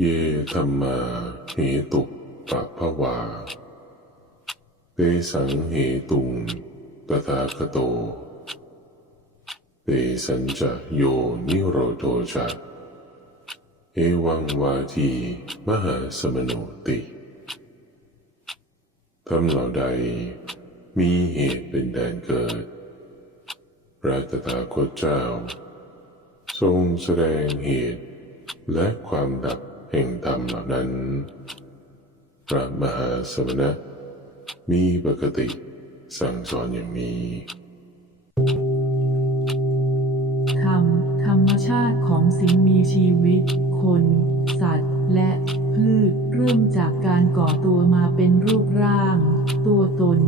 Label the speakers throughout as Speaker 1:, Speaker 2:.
Speaker 1: เยธรรมาเหตุปะภวา เตสังเหตุงตถาคโต เตสัญจะโยนิโรโทจะเอวังวาทีมหาสมโนติทำเหล่าใดมีเหตุเป็นแดนเกิด พระตถาคตเจ้า ทรงแสดงเหตุและความดับ ห่งธรรมเหล่านั้น พระมหาสมณะ มีปกติสั่งสอนอย่างนี้
Speaker 2: ธรรมธรรมชาติของสิ่งมีชีวิต คน สัตว์ และพืชเริ่มจากการก่อตัวมาเป็นรูปร่าง ตัวตน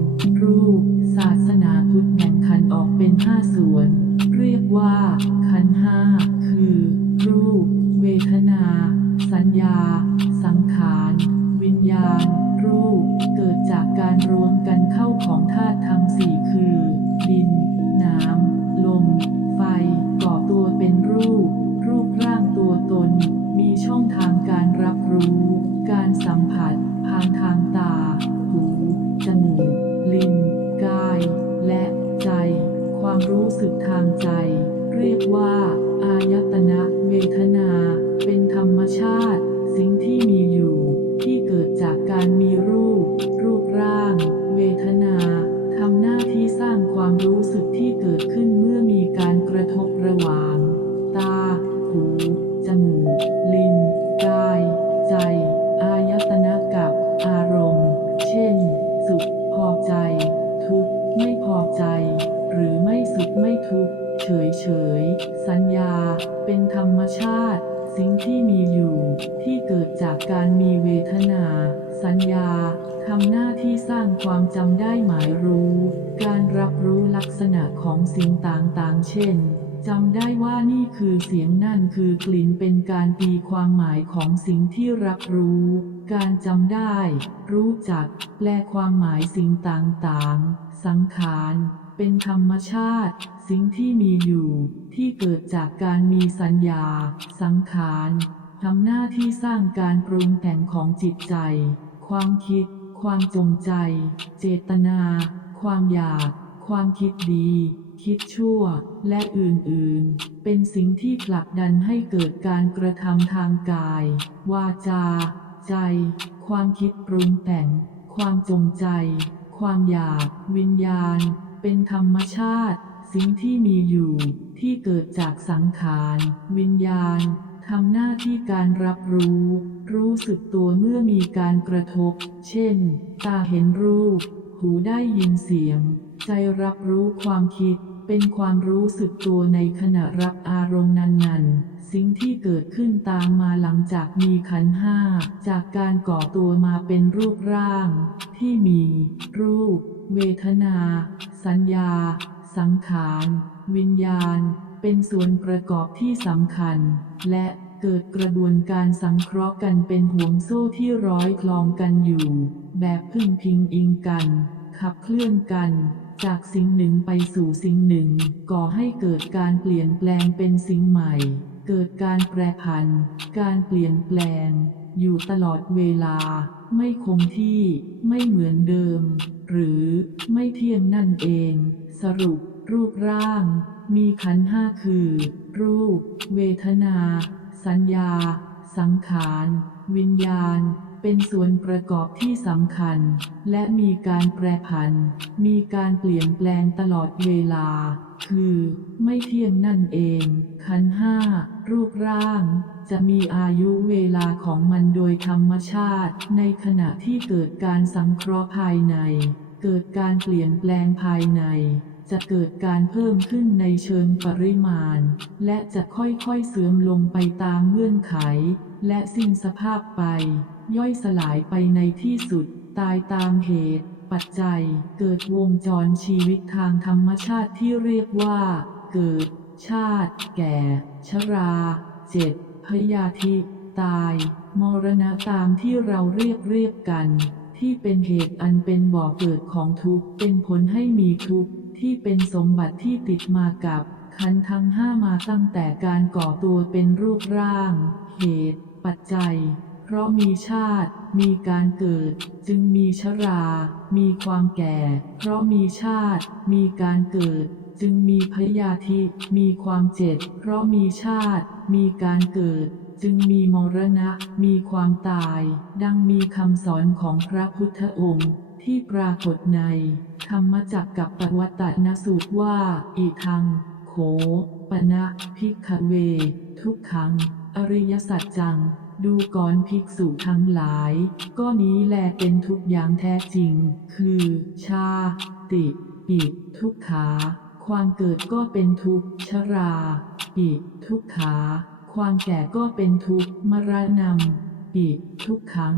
Speaker 2: รูป ศาสนาพุทธแบ่งขันออกเป็นห้าส่วน เรียกว่าขันห้าคือ รูป เวทนา สัญญา สังขาร วิญญาณ รูป เกิดจากการรวมกันเข้าของธาตุทั้งสี่คือ ดิน น้ำ ลม ไฟ ก่อตัวเป็นรูป รูปร่างตัวตน มีช่องทางการรับรู้ การสัมผัส ผ่านทางตา หู จมูก ลิ้น กาย และใจ ความรู้สึกทางใจ เรียกว่า อายตนะเวทนา เป็นธรรมชาติ สิ่งที่มีอยู่ ที่เกิดจากการมีรูป รูปร่าง เวทนาทำหน้าที่สร้างความรู้สึกที่เกิดขึ้นเมื่อมีการกระทบระหว่าง ตา หู จมูก ลิ้น กาย ใจ อายตนะกับอารมณ์ เช่น สุข พอใจ ทุกข์ ไม่พอใจ หรือไม่สุขไม่ทุกข์ เฉยเฉย สัญญา เป็นธรรมชาติ สิ่งที่มีอยู่ ที่เกิดจากการมีเวทนา สัญญาทำหน้าที่สร้างความจำได้หมายรู้ การรับรู้ลักษณะของสิ่งต่างๆ เช่นจำได้ว่านี่คือเสียงนั่นคือกลิ่นเป็นการตีความหมายของสิ่งที่รับรู้ การจำได้ รู้จัก แปลความหมายสิ่งต่างๆ สังขาร เป็นธรรมชาติ สิ่งที่มีอยู่ ที่เกิดจากการมีสัญญา สังขารทำหน้าที่สร้างการปรุงแต่งของจิตใจ ความคิด ความจงใจ เจตนา ความอยาก ความคิดดี คิดชั่ว และอื่นๆ เป็นสิ่งที่ผลักดันให้เกิดการกระทำทางกาย วาจา ใจ ความคิดปรุงแต่ง ความจงใจ ความอยาก วิญญาณ เป็นธรรมชาติ สิ่งที่มีอยู่ที่เกิดจากสังขาร วิญญาณทำหน้าที่การรับรู้ รู้สึกตัวเมื่อมีการกระทบ เช่น ตาเห็นรูป หูได้ยินเสียง ใจรับรู้ความคิด เป็นความรู้สึกตัวในขณะรับอารมณ์นั้นๆ สิ่งที่เกิดขึ้นตามมาหลังจากมีขันห้า จากการก่อตัวมาเป็นรูปร่าง ที่มี รูป เวทนา สัญญา สังขาร วิญญาณ เป็นส่วนประกอบที่สำคัญ และเกิดกระบวนการสังเคราะห์กันเป็นห่วงโซ่ที่ร้อยคลองกันอยู่ แบบพึ่งพิงอิงกัน ขับเคลื่อนกัน จากสิ่งหนึ่งไปสู่สิ่งหนึ่ง ก่อให้เกิดการเปลี่ยนแปลงเป็นสิ่งใหม่ เกิดการแปรผัน การเปลี่ยนแปลง อยู่ตลอดเวลา ไม่คงที่ไม่เหมือนเดิม หรือไม่เที่ยงนั่นเอง สรุป รูปร่าง มีขันห้าคือ รูป เวทนา สัญญา สังขาร วิญญาณ เป็นส่วนประกอบที่สำคัญ และมีการแปรผัน มีการเปลี่ยนแปลงตลอดเวลา คือไม่เที่ยงนั่นเอง ขันห้ารูปร่าง จะมีอายุเวลาของมันโดยธรรมชาติ ในขณะที่เกิดการสังเคราะห์ภายใน เกิดการเปลี่ยนแปลงภายในจะเกิดการเพิ่มขึ้นในเชิงปริมาณ และจะค่อยๆเสื่อมลงไปตามเงื่อนไข และสิ้นสภาพไป ย่อยสลายไปในที่สุด ตายตามเหตุ ปัจจัย เกิดวงจรชีวิตทางธรรมชาติที่เรียกว่า เกิด ชาติ แก่ ชรา เจ็บพยาธิ ตาย มรณะตามที่เราเรียกเรียกกัน ที่เป็นเหตุอันเป็นบ่อเกิดของทุกข์เป็นผลให้มีทุกข์ที่เป็นสมบัติที่ติดมากับขันทั้งห้ามาตั้งแต่การก่อตัวเป็นรูปร่าง เหตุ ปัจจัย เพราะมีชาติ มีการเกิด จึงมีชรา มีความแก่ เพราะมีชาติ มีการเกิด จึงมีพยาธิ มีความเจ็บ เพราะมีชาติ มีการเกิด จึงมีมรณะ มีความตาย ดังมีคำสอนของพระพุทธองค์ที่ปรากฏใน ธรรมจักกับปวัตตนสูตรว่า อีทัง โขปณะพิกเว ทุกขัง อริยสัจจัง ดูก่อนภิกษุทั้งหลาย ก็นี้แลเป็นทุกอย่างแท้จริง คือ ชา ติปิทุกขา ความเกิดก็เป็นทุกข์ชราปิทุกขา ความแก่ก็เป็นทุกข์มรณะปิทุกขัง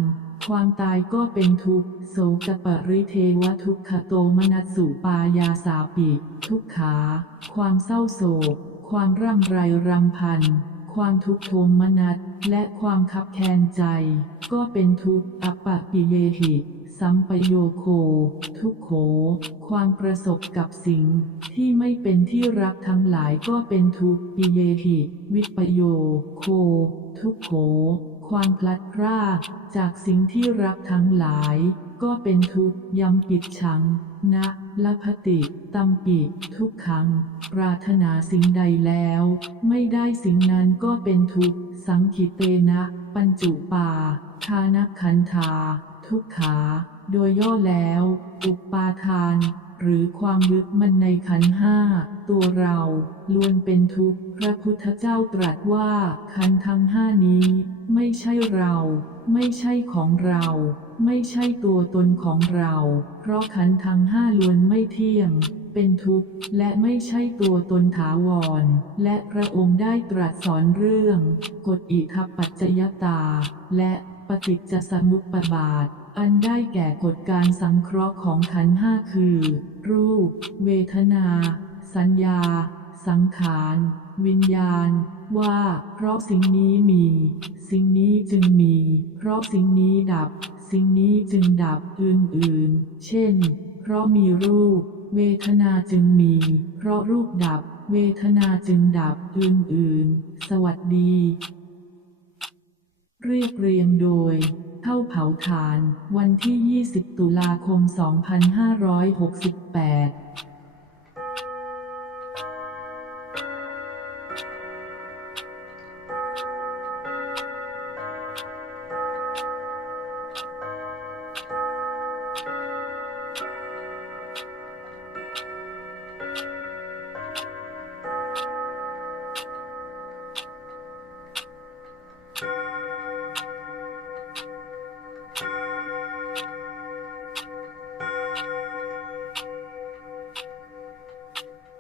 Speaker 2: ความตายก็เป็นทุกข์โสกปริเทวทุกขโตมนัสสุปายาสาปิ ทุกขา ความเศร้าโศก ความร่ำไรรำพัน ความทุกข์โทมนัสและความคับแค้นใจ ก็เป็นทุกข์อัปปะปิเยหิสัมปโยโค ทุกโข ความประสบกับสิ่ง ที่ไม่เป็นที่รักทั้งหลายก็เป็นทุกข์ปิเยหิ วิปโยโค ทุกโข ความพลัดพรากจากสิ่งที่รักทั้งหลาย ก็เป็นทุกข์ยำปิดชัง นะละพติตัมปิทุกขัง ปรารถนาสิ่งใดแล้ว ไม่ได้สิ่งนั้นก็เป็นทุกสังคิเตนะ ปัญจุปาทานขันธา ทุกขา โดยย่อแล้ว อุปาทาน หรือความยึดมันในขันห้า ตัวเราล้วนเป็นทุกข์ พระพุทธเจ้าตรัสว่าขันทั้งห้านี้ ไม่ใช่เรา ไม่ใช่ของเรา ไม่ใช่ตัวตนของเรา เพราะขันธ์ทั้งห้าล้วนไม่เที่ยง เป็นทุกข์ และไม่ใช่ตัวตนถาวร และพระองค์ได้ตรัสสอนเรื่อง กฎอิทัปปัจจยตา และปฏิจจสมุปบาท อันได้แก่กฎการสังเคราะห์ของขันธ์ห้าคือ รูป เวทนา สัญญา สังขาร วิญญาณ ว่า เพราะสิ่งนี้มี สิ่งนี้จึงมี เพราะสิ่งนี้ดับ สิ่งนี้จึงดับอื่นๆ เช่น เพราะมีรูป เวทนาจึงมี เพราะรูปดับ เวทนาจึงดับอื่นๆ สวัสดี เรียบเรียงโดยเท่าเผาทาน วันที่ 20 ตุลาคม 2568